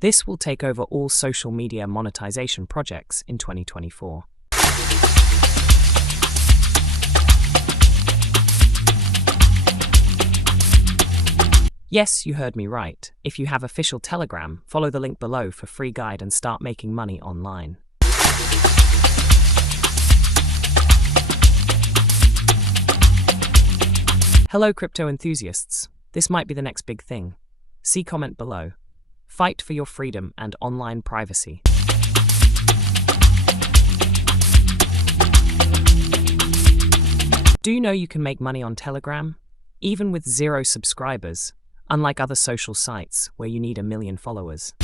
This will take over all social media monetization projects in 2024. Yes, you heard me right. If you have official Telegram, follow the link below for free guide and start making money online. Hello crypto enthusiasts. This might be the next big thing. See comment below. Fight for your freedom and online privacy. Do you know you can make money on Telegram? Even with 0 subscribers, unlike other social sites where you need 1 million followers.